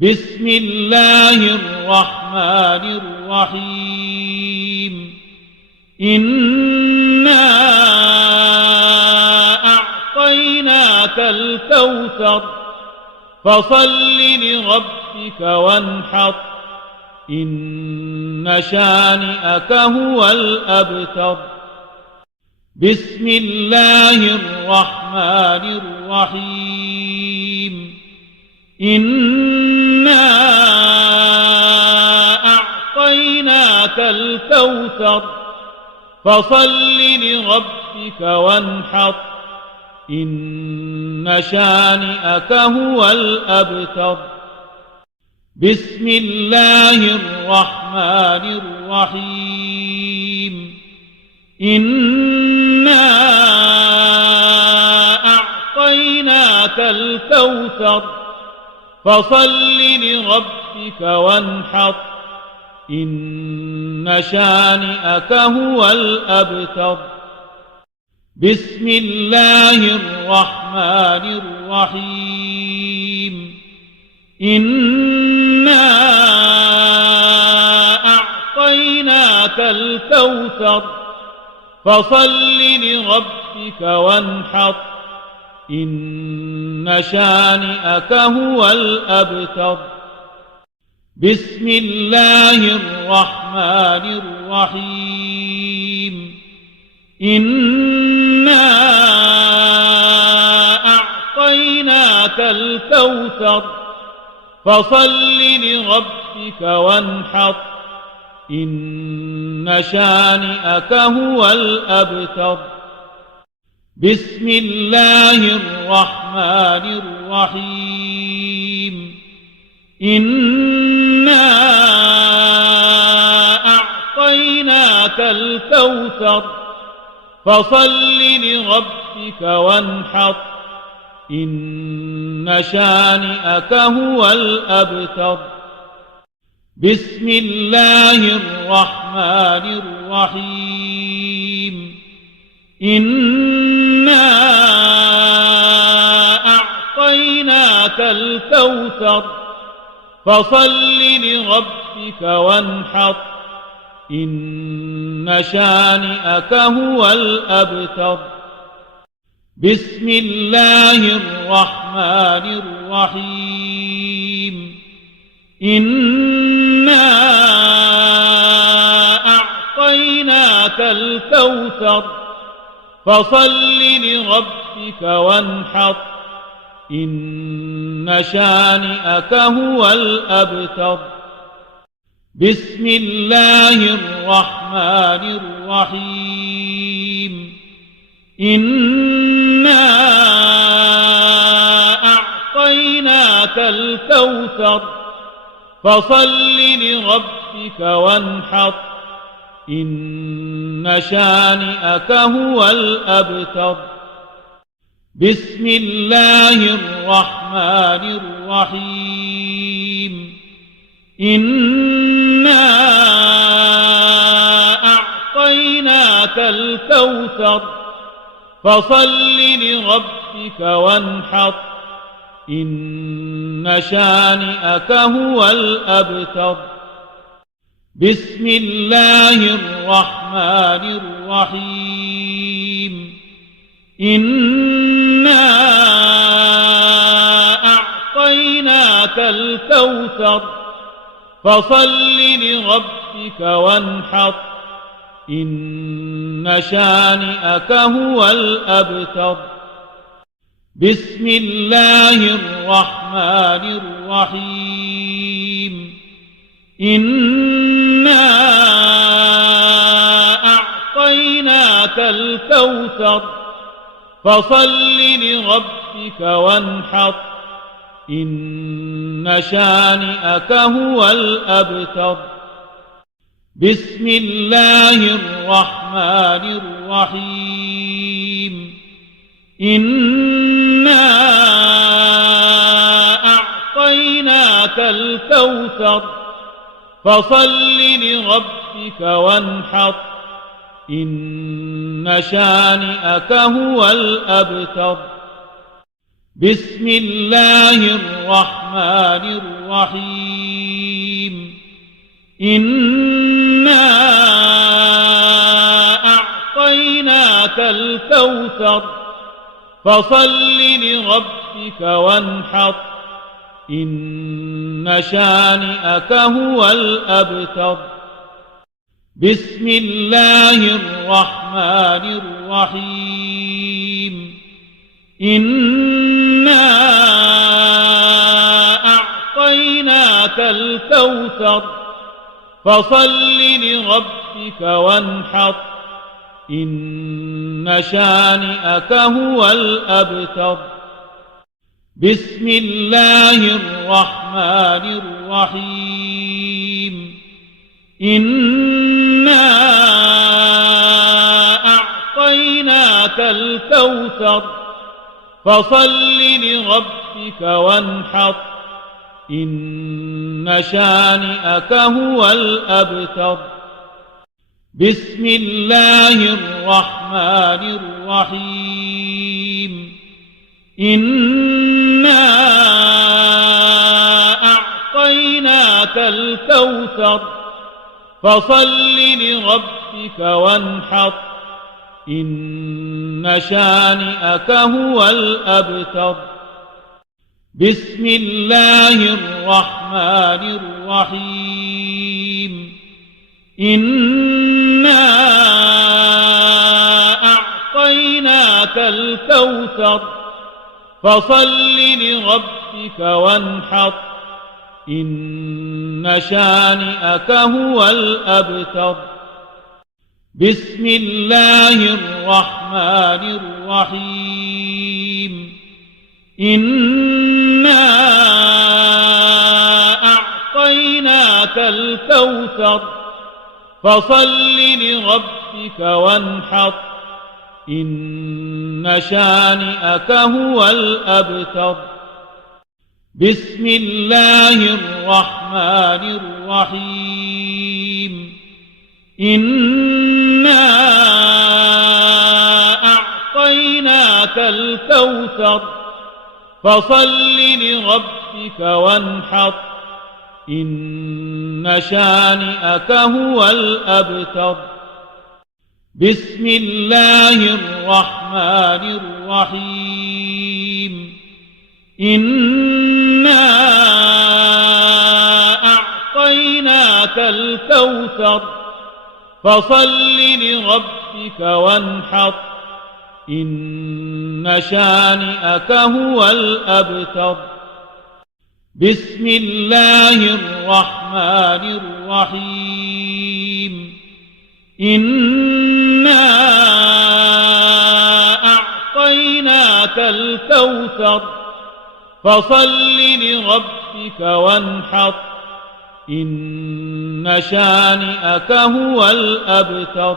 بسم الله الرحمن الرحيم إنا أعطيناك الكوثر فصل لربك وانحر إن شانئك هو الأبتر بسم الله الرحمن الرحيم إنا أعطيناك الكوثر فصل لربك وانحر إن شانئك هو الأبتر بسم الله الرحمن الرحيم إنا أعطيناك الكوثر فصل لربك وانحر إن شانئك هو الأبتر بسم الله الرحمن الرحيم إنا أعطيناك الكوثر فصل لربك وانحر إن شانئك هو الأبتر بسم الله الرحمن الرحيم إنا أعطيناك الكوثر فصل لربك وانحر إن شانئك هو الأبتر بسم الله الرحمن الرحيم إنا أعطيناك الكوثر فصل لربك وانحر إن شانئك هو الأبتر بسم الله الرحمن الرحيم إنا أعطيناك الكوثر فصل لربك وانحر إن شانئك هو الأبتر بسم الله الرحمن الرحيم إنا أعطيناك الكوثر فصل لربك وانحر إن شانئك هو الأبتر بسم الله الرحمن الرحيم إنا أعطيناك الكوثر فصل لربك وانحر إن شانئك هو الأبتر بسم الله الرحمن الرحيم إنا أعطيناك الكوثر فصل لربك وانحر إن شانئك هو الأبتر بسم الله الرحمن الرحيم إنا أعطيناك الكوثر فصل لربك وانحر إن شانئك هو الأبتر بسم الله الرحمن الرحيم إنا أعطيناك الكوثر فصل لربك وانحر إن شانئك هو الأبتر بسم الله الرحمن الرحيم إنا أعطيناك الكوثر فصل لربك وانحر إن شانئك هو الأبتر بسم الله الرحمن الرحيم إنا أعطيناك الكوثر فصل لربك وانحر إن شانئك هو الأبتر بسم الله الرحمن الرحيم إنا أعطيناك الكوثر فصل لربك وانحر إن شانئك هو الأبتر بسم الله الرحمن الرحيم إنا أعطيناك الكوثر فصل لربك وانحر إن شانئك هو الأبتر بسم الله الرحمن الرحيم إنا أعطيناك الكوثر فصل لربك وانحر إن شانئك هو الأبتر بسم الله الرحمن الرحيم إنا أعطيناك الكوثر فصل لربك وانحر إن شانئك هو الأبتر بسم الله الرحمن الرحيم إنا أعطيناك الكوثر فصل لربك وانحر إن شانئك هو الأبتر بسم الله الرحمن الرحيم إنا أعطيناك الكوثر فصل لربك وانحر إن شانئك هو الأبتر بسم الله الرحمن الرحيم إنا أعطيناك الكوثر فصل لربك وانحر إن شانئك هو الأبتر بسم الله الرحمن الرحيم إنا أعطيناك الكوثر فصل لربك وانحر إن شانئك هو الأبتر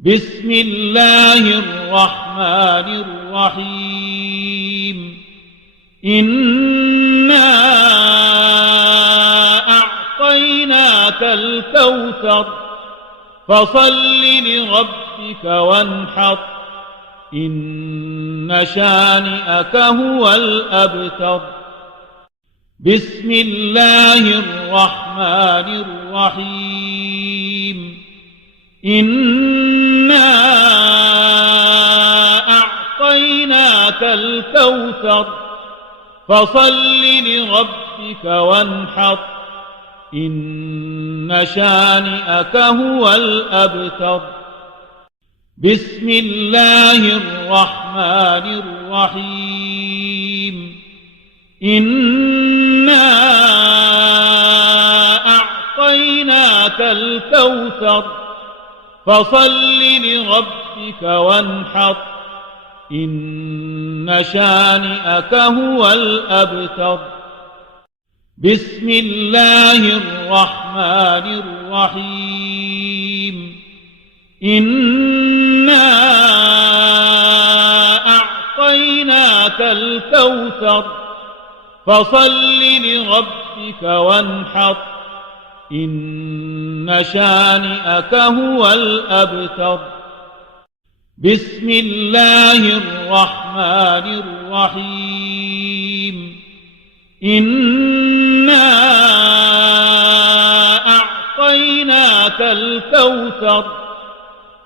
بسم الله الرحمن الرحيم إنا أعطيناك الكوثر فصل لربك وانحر إن شانئك هو الأبتر بسم الله الرحمن الرحيم إنا أعطيناك الكوثر فصل لربك وانحر إن شانئك هو الأبتر بسم الله الرحمن الرحيم إنا أعطيناك الكوثر فصل لربك وانحر إن شانئك هو الأبتر بسم الله الرحمن الرحيم إنا أعطيناك الكوثر فصل لربك وانحر إن شانئك هو الأبتر بسم الله الرحمن الرحيم الرحيم إنا أعطيناك الكوثر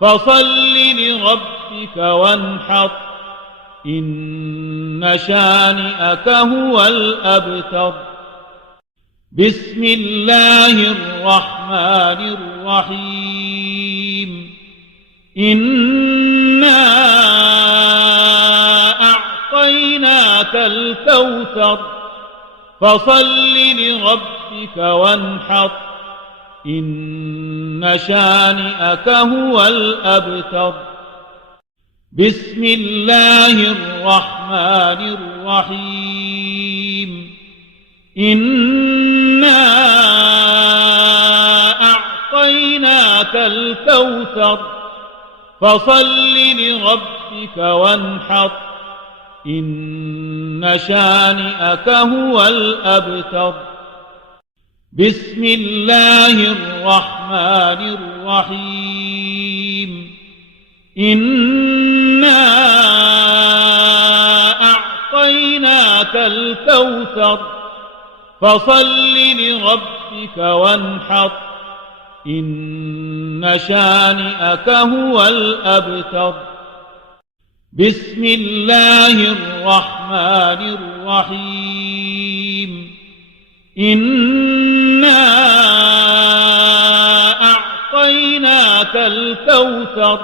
فصل لربك وانحر إن شانئك هو الأبتر بسم الله الرحمن الرحيم إنا أعطيناك الكوثر فصل لربك وانحر إن شانئك هو الأبتر بسم الله الرحمن الرحيم إنا أعطيناك الكوثر فصل لربك وانحر إن شانئك هو الأبتر بسم الله الرحمن الرحيم إنا أعطيناك الكوثر فصل لربك وانحر إن شانئك هو الأبتر بسم الله الرحمن الرحيم إنا أعطيناك الكوثر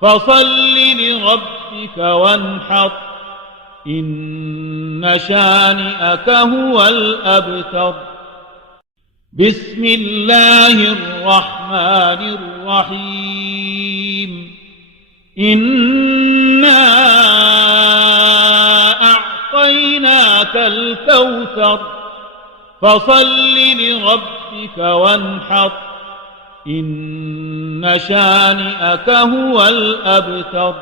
فصل لربك وانحر إن شانئك هو الأبتر بسم الله الرحمن الرحيم إنا أعطيناك الكوثر فصل لربك وانحر إن شانئك هو الأبتر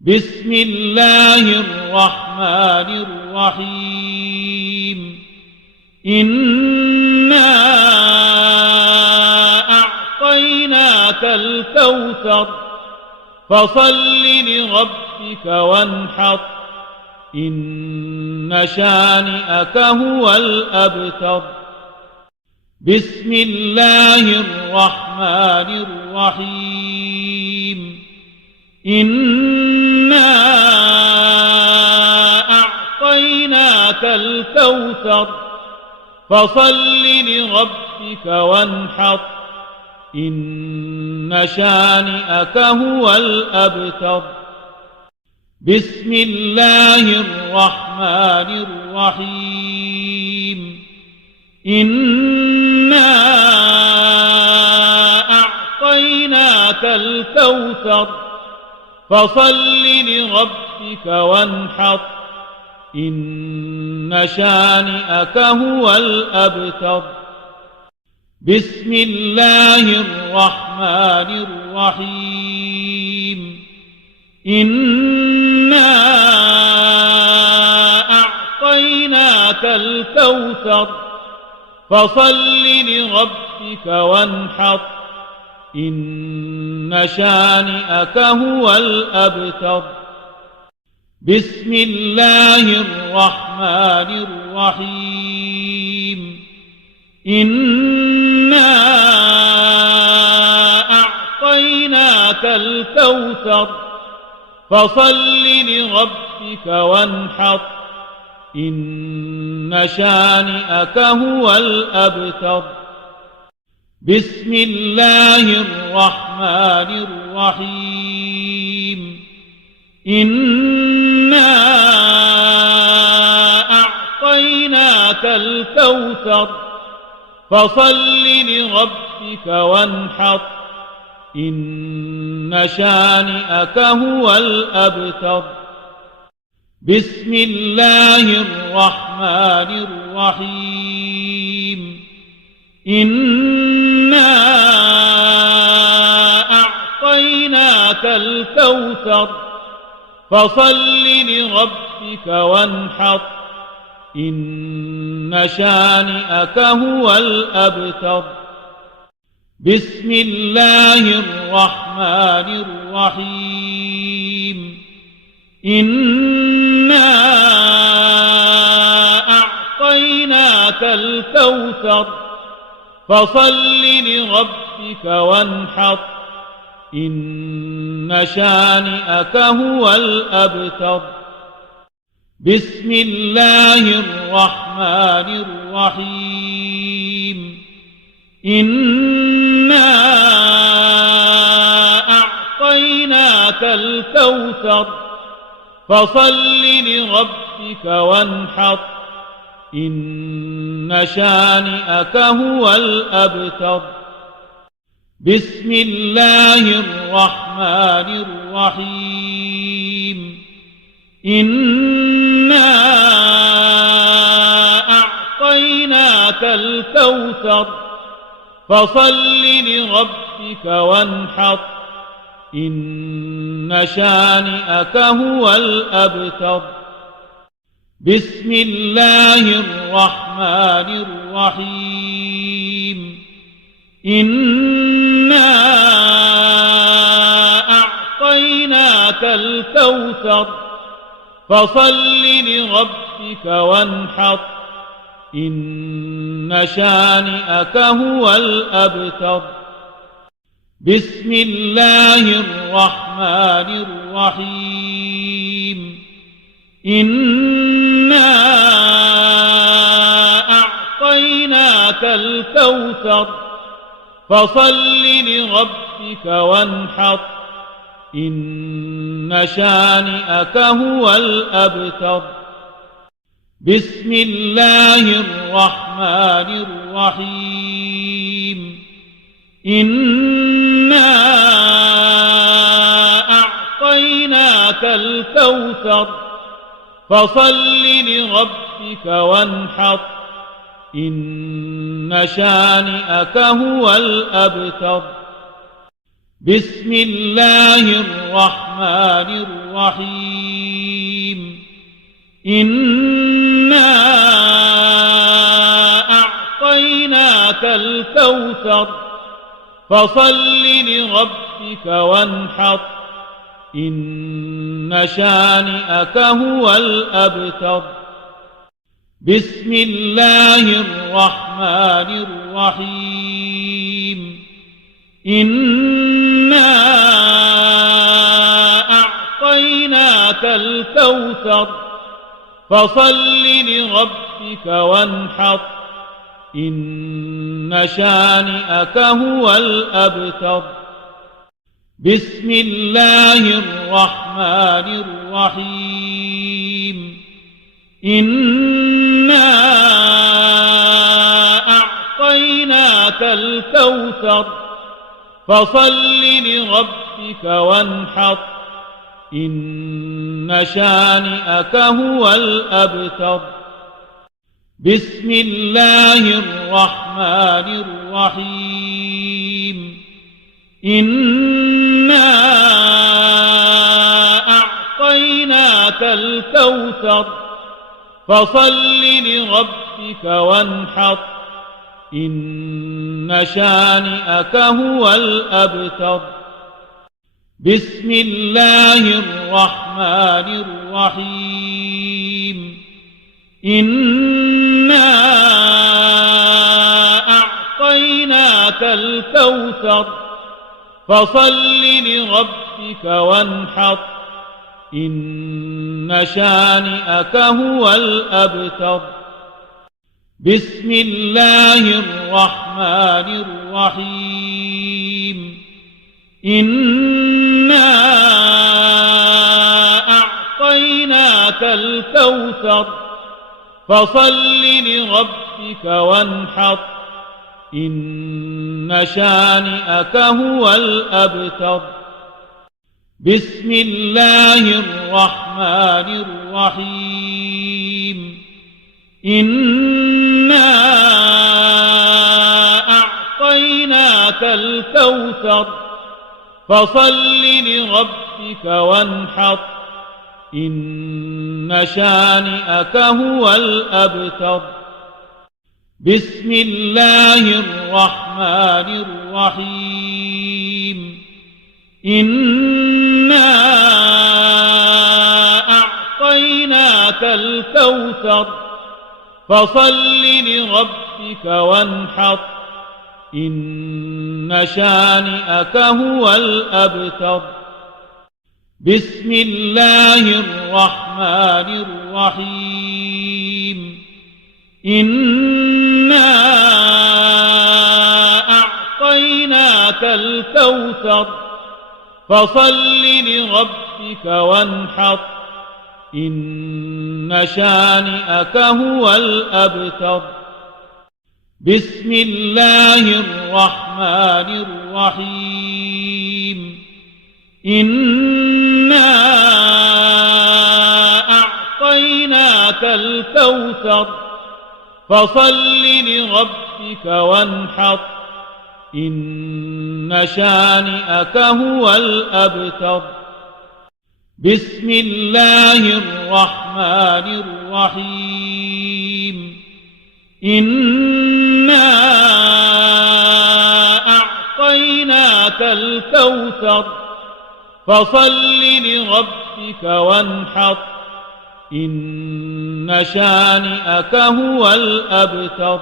بسم الله الرحمن الرحيم إنا أعطيناك الكوثر فصل لربك وانحر إن شانئك هو الأبتر بسم الله الرحمن الرحيم إنا أعطيناك الكوثر فصل لربك وانحر إن شانئك هو الأبتر بسم الله الرحمن الرحيم إنا أعطيناك الكوثر فصل لربك وانحر إن شانئك هو الأبتر بسم الله الرحمن الرحيم إنا أعطيناك الكوثر فصل لربك وانحر إن شانئك هو الأبتر بسم الله الرحمن الرحيم إنا أعطيناك الكوثر فصل لربك وانحر إن شانئك هو الأبتر بسم الله الرحمن الرحيم إنا أعطيناك الكوثر فصل لربك وانحر إن شانئك هو الأبتر بسم الله الرحمن الرحيم إنا أعطيناك الكوثر فصل لربك وانحر إن شانئك هو الأبتر بسم الله الرحمن الرحيم إنا أعطيناك الكوثر فصل لربك وانحر إن شانئك هو الأبتر بسم الله الرحمن الرحيم إنا أعطيناك الكوثر فصل لربك وانحر إن شانئك هو الأبتر بسم الله الرحمن الرحيم إنا أعطيناك الكوثر فصل لربك وانحر إن شانئك هو الأبتر بسم الله الرحمن الرحيم إنا أعطيناك الكوثر فصل لربك وانحر إن شانئك هو الأبتر بسم الله الرحمن الرحيم إنا أعطيناك الكوثر فصل لربك وانحر إن شانئك هو الأبتر بسم الله الرحمن الرحيم إنا أعطيناك الكوثر فصل لربك وانحر إن شانئك هو الأبتر بسم الله الرحمن الرحيم إنا أعطيناك الكوثر فصل لربك وانحر إن شانئك هو الأبتر بسم الله الرحمن الرحيم إنا أعطيناك الكوثر فصل لربك وانحر إن شانئك هو الأبتر بسم الله الرحمن الرحيم إنا أعطيناك الكوثر فصل لربك وانحر إن شانئك هو الأبتر بسم الله الرحمن الرحيم إنا أعطيناك الكوثر فصل لربك وانحر إن شانئك هو الأبتر بسم الله الرحمن الرحيم إنا أعطيناك الكوثر فصل لربك وانحر إن شانئك هو الأبتر بسم الله الرحمن الرحيم إنا أعطيناك الكوثر فصل لربك وانحر إن شانئك هو الأبتر بسم الله الرحمن الرحيم إنا أعطيناك الكوثر فصل لربك وانحر إن شانئك هو الأبتر بسم الله الرحمن الرحيم إنا الكوثر فصل لربك وانحر إن شانئك هو الأبتر بسم الله الرحمن الرحيم إنا أعطيناك الكوثر فصل لربك وانحر إن شانئك هو الأبتر بسم الله الرحمن الرحيم إنا أعطيناك الكوثر فصل لربك وانحر إن شانئك هو الأبتر بسم الله الرحمن الرحيم إنا أعطيناك الكوثر فصل لربك وانحر إن شانئك هو الأبتر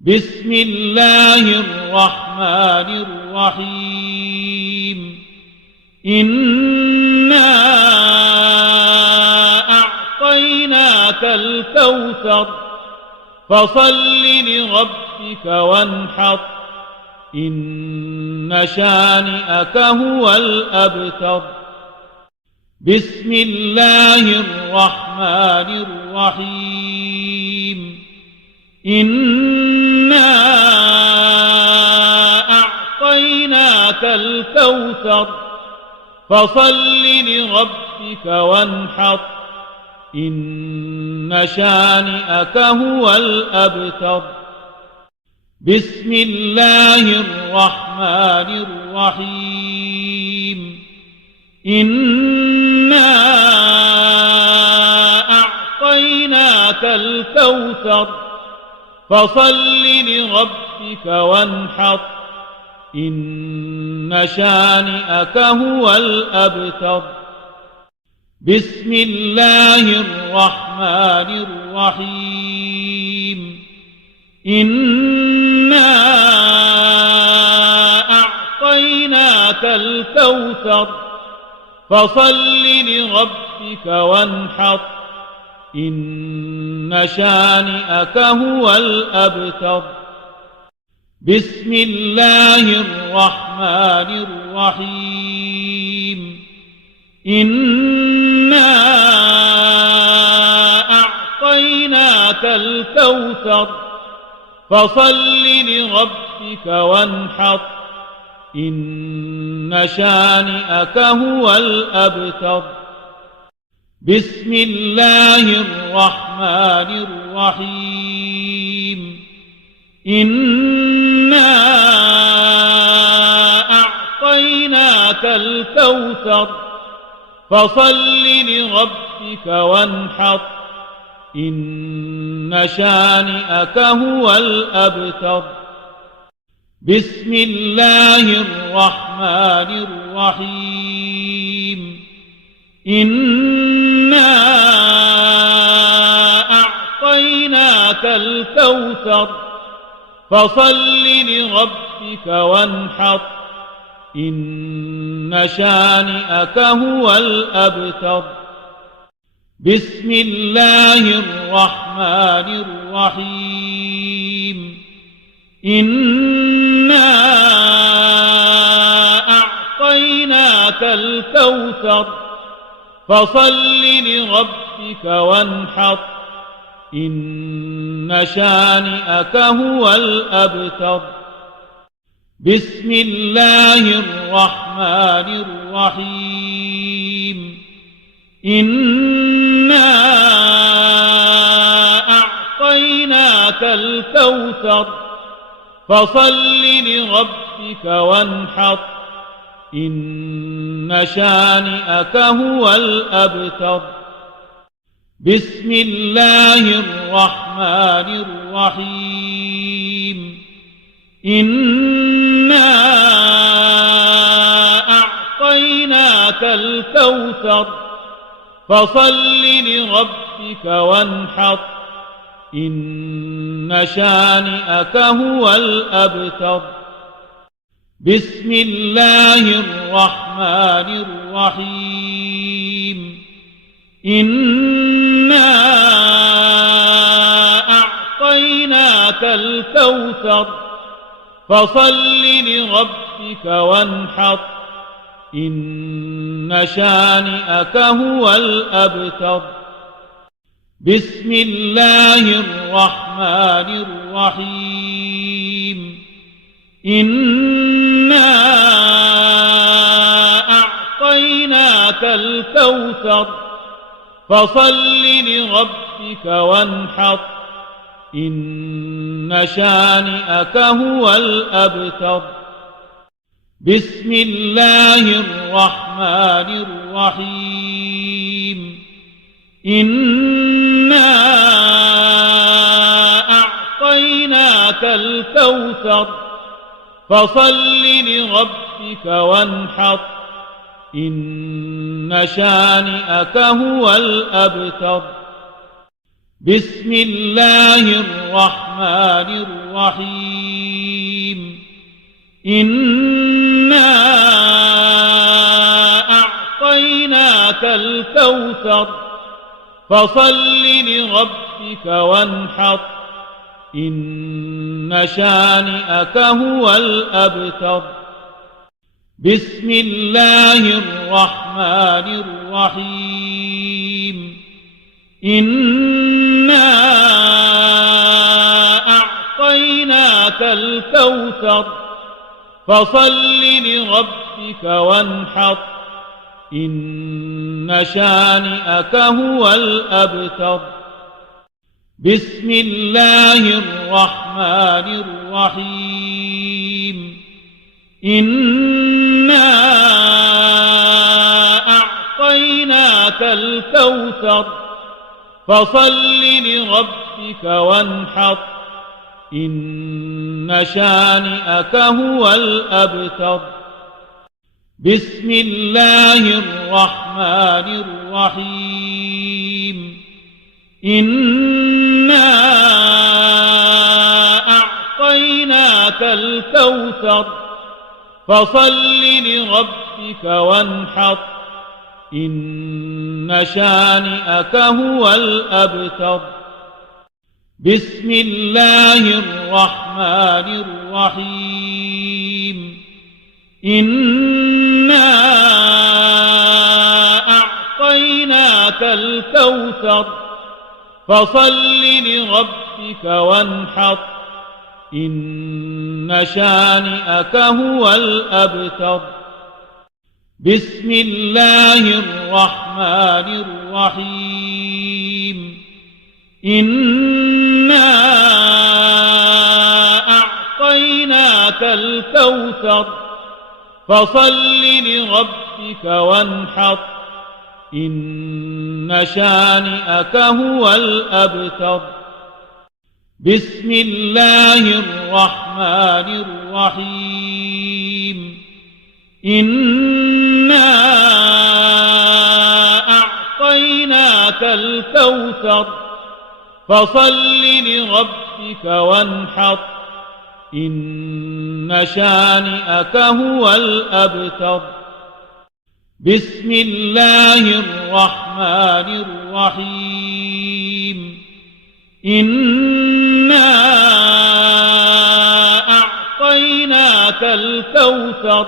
بسم الله الرحمن الرحيم إنا أعطيناك الكوثر فصل لربك وانحر إن شانئك هو الأبتر بسم الله الرحمن الرحيم إنا أعطيناك الكوثر فصل لربك وانحر إن شانئك هو الأبتر بسم الله الرحمن الرحيم إنا أعطيناك الكوثر فصل لربك وانحر إن شانئك هو الأبتر بسم الله الرحمن الرحيم إنا أعطيناك الكوثر فصل لربك وانحر إن شانئك هو الأبتر بسم الله الرحمن الرحيم إنا أعطيناك الكوثر فصل لربك وانحر إن شانئك هو الأبتر بسم الله الرحمن الرحيم إنا أعطيناك الكوثر فصل لربك وانحر إن شانئك هو الأبتر بسم الله الرحمن الرحيم إنا أعطيناك الكوثر فصل لربك وانحر إن شانئك هو الأبتر بسم الله الرحمن الرحيم إنا أعطيناك الكوثر فصل لربك وانحر إن شانئك هو الأبتر بسم الله الرحمن الرحيم إنا أعطيناك الكوثر فصل لربك وانحر إن شانئك هو الأبتر بسم الله الرحمن الرحيم إنا أعطيناك الكوثر فصل لربك وانحر إن شانئك هو الأبتر بسم الله الرحمن الرحيم إنا أعطيناك الكوثر فصل لربك وانحر إن شانئك هو الأبتر بسم الله الرحمن الرحيم إنا أعطيناك الكوثر فصل لربك وانحر إن شانئك هو الأبتر بسم الله الرحمن الرحيم إنا أعطيناك الكوثر فصل لربك وانحر إن شانئك هو الأبتر بسم الله الرحمن الرحيم إنا أعطيناك الكوثر فصل لربك وانحر إن شانئك هو الأبتر بسم الله الرحمن الرحيم إنا أعطيناك الكوثر فصل لربك وانحر إن شانئك هو الأبتر بسم الله الرحمن الرحيم إنا أعطيناك الكوثر فصل لربك وانحر إن شانئك هو الأبتر بسم الله الرحمن الرحيم إنا أعطيناك الكوثر فصل لربك وانحر إن شانئك هو الأبتر بسم الله الرحمن الرحيم إنا أعطيناك الكوثر فصل لربك وانحر إن شانئك هو الأبتر بسم الله الرحمن الرحيم إنا أعطيناك الكوثر فصل لربك وانحر إن شانئك هو الأبتر بسم الله الرحمن الرحيم إنا أعطيناك الكوثر فصل لربك وانحر إن شانئك هو الأبتر بسم الله الرحمن الرحيم إنا أعطيناك الكوثر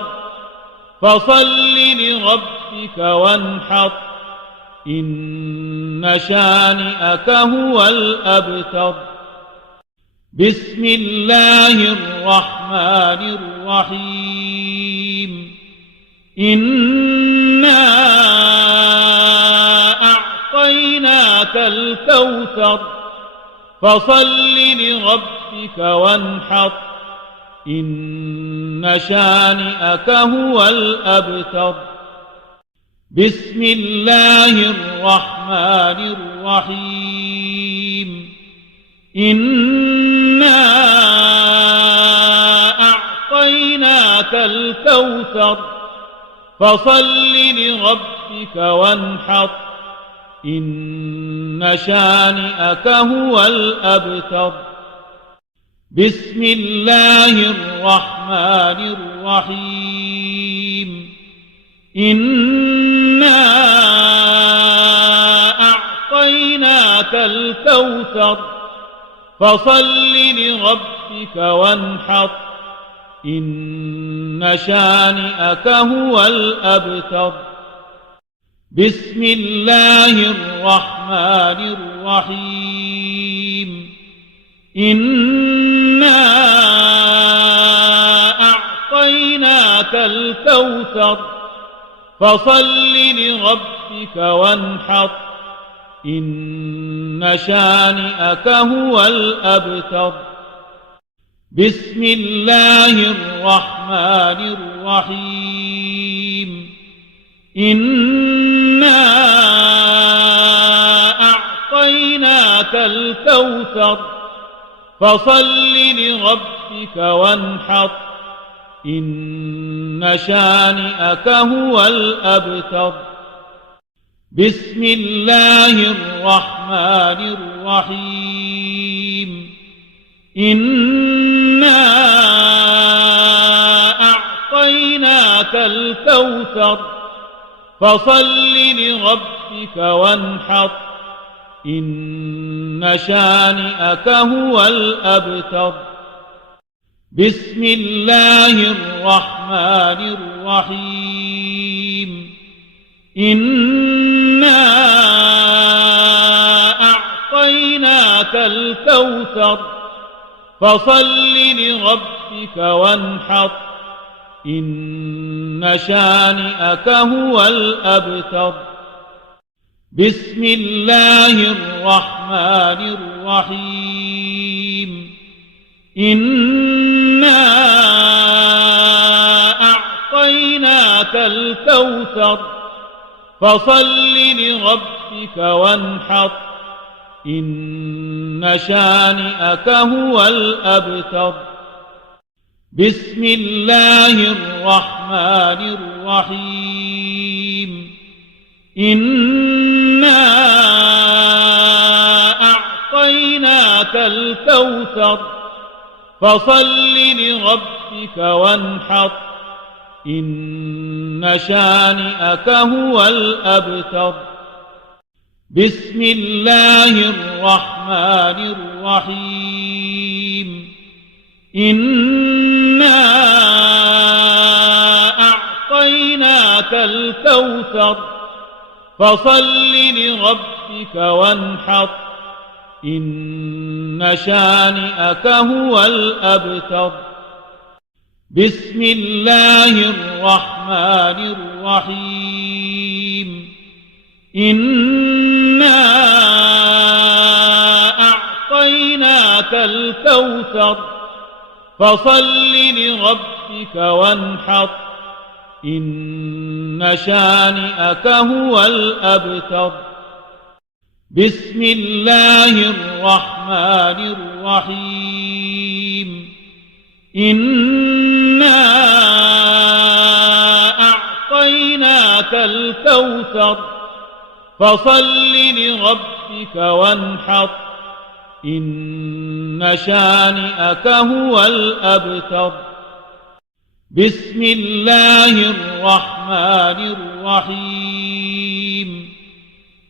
فصل لربك وانحر إن شانئك هو الأبتر بسم الله الرحمن الرحيم إنا أعطيناك الكوثر فصل لربك وانحر إن شانئك هو الأبتر بسم الله الرحمن الرحيم إنا أعطيناك الكوثر فصل لربك وانحر إن شانئك هو الأبتر. بسم الله الرحمن الرحيم. إنا أعطيناك الكوثر فصل لربك وانحر. إن شانئك هو الأبتر. بسم الله الرحمن الرحيم. إنا أعطيناك الكوثر فصل لربك وانحر. إن شانئك هو الأبتر. بسم الله الرحمن الرحيم. إنا أعطيناك الكوثر فصل لربك وانحر. إن شانئك هو الأبتر. بسم الله الرحمن الرحيم. إنا أعطيناك الكوثر فصل لربك وانحر. إن شانئك هو الأبتر. بسم الله الرحمن الرحيم. إنا أعطيناك الكوثر فصل لربك وانحر. إن شانئك هو الأبتر. بسم الله الرحمن الرحيم. إنا أعطيناك الكوثر فصل لربك وانحر. إن شانئك هو الأبتر. بسم الله الرحمن الرحيم. إنا أعطيناك الكوثر فصل لربك وانحر. إن شانئك هو الأبتر. بسم الله الرحمن الرحيم. إنا أعطيناك الكوثر فصل لربك وانحر. إن شانئك هو الأبتر. بسم الله الرحمن الرحيم. إنا أعطيناك الكوثر فصل لربك وانحر. إن شانئك هو الأبتر. بسم الله الرحمن الرحيم. إنا أعطيناك الكوثر فصل لربك وانحر. إن شانئك هو الأبتر. بسم الله الرحمن الرحيم.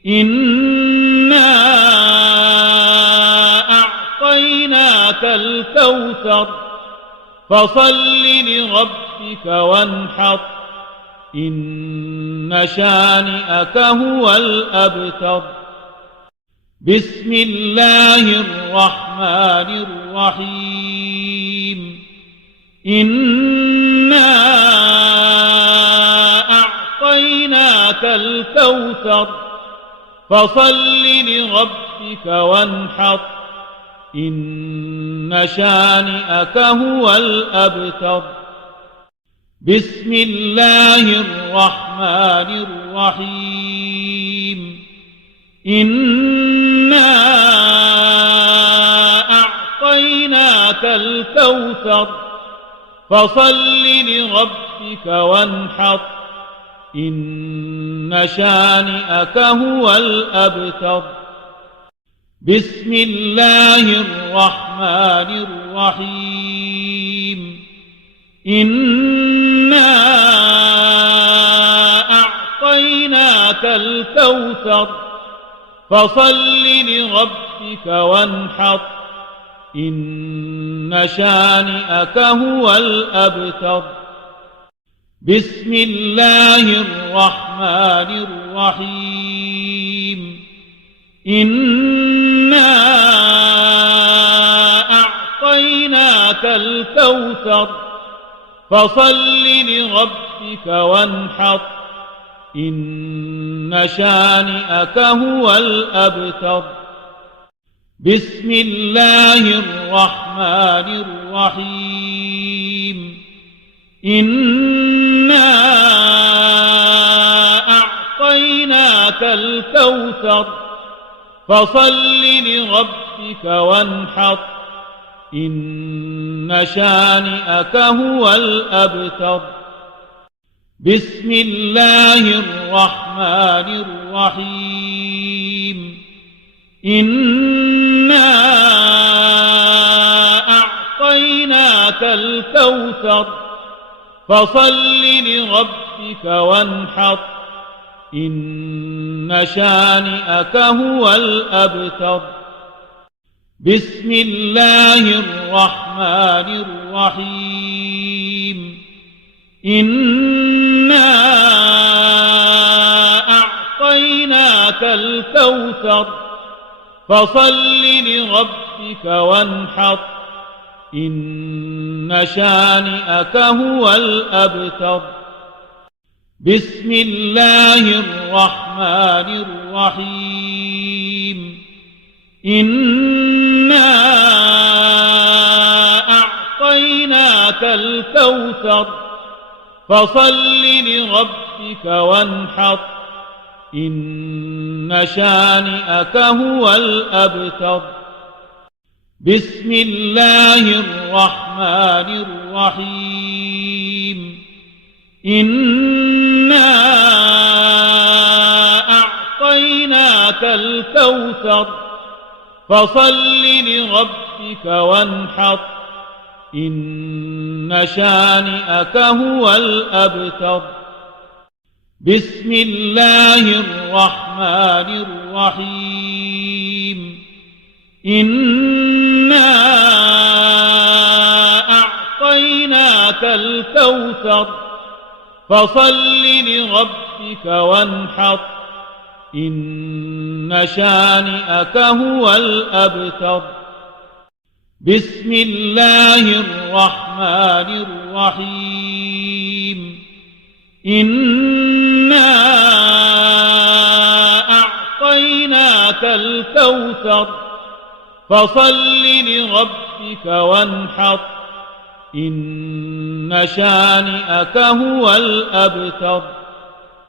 إنا أعطيناك الكوثر فصل لربك وانحر. إن شانئك هو الأبتر. بسم الله الرحمن الرحيم. إنا أعطيناك الكوثر فصل لربك وانحر. إن شانئك هو الأبتر. بسم الله الرحمن الرحيم. إنا أعطيناك الكوثر فصل لربك وانحر. إن شانئك هو الأبتر. بسم الله الرحمن الرحيم. إنا أعطيناك الكوثر فصل لربك وانحر. إن شانئك هو الأبتر. بسم الله الرحمن الرحيم. إنا أعطيناك الكوثر فصل لربك وانحر. إن شانئك هو الأبتر. بسم الله الرحمن الرحيم. إنا أعطيناك الكوثر فصل لربك وانحر. إن شانئك هو الأبتر. بسم الله الرحمن الرحيم. إنا أعطيناك الكوثر فصل لربك وانحر. إن شانئك هو الأبتر. بسم الله الرحمن الرحيم. إنا أعطيناك الكوثر فصل لربك وانحر. إن شانئك هو الأبتر. بسم الله الرحمن الرحيم. إنا أعطيناك الكوثر فصل لربك وانحر. إن شانئك هو الأبتر. بسم الله الرحمن الرحيم. إنا أعطيناك الكوثر فصل لربك وانحر. إن شانئك هو الأبتر. بسم الله الرحمن الرحيم. إنا أعطيناك الكوثر فصل لربك وانحر. إن شانئك هو الأبتر. بسم الله الرحمن الرحيم. إنا أعطيناك الكوثر فصل لربك وانحر. إن شانئك هو الأبتر.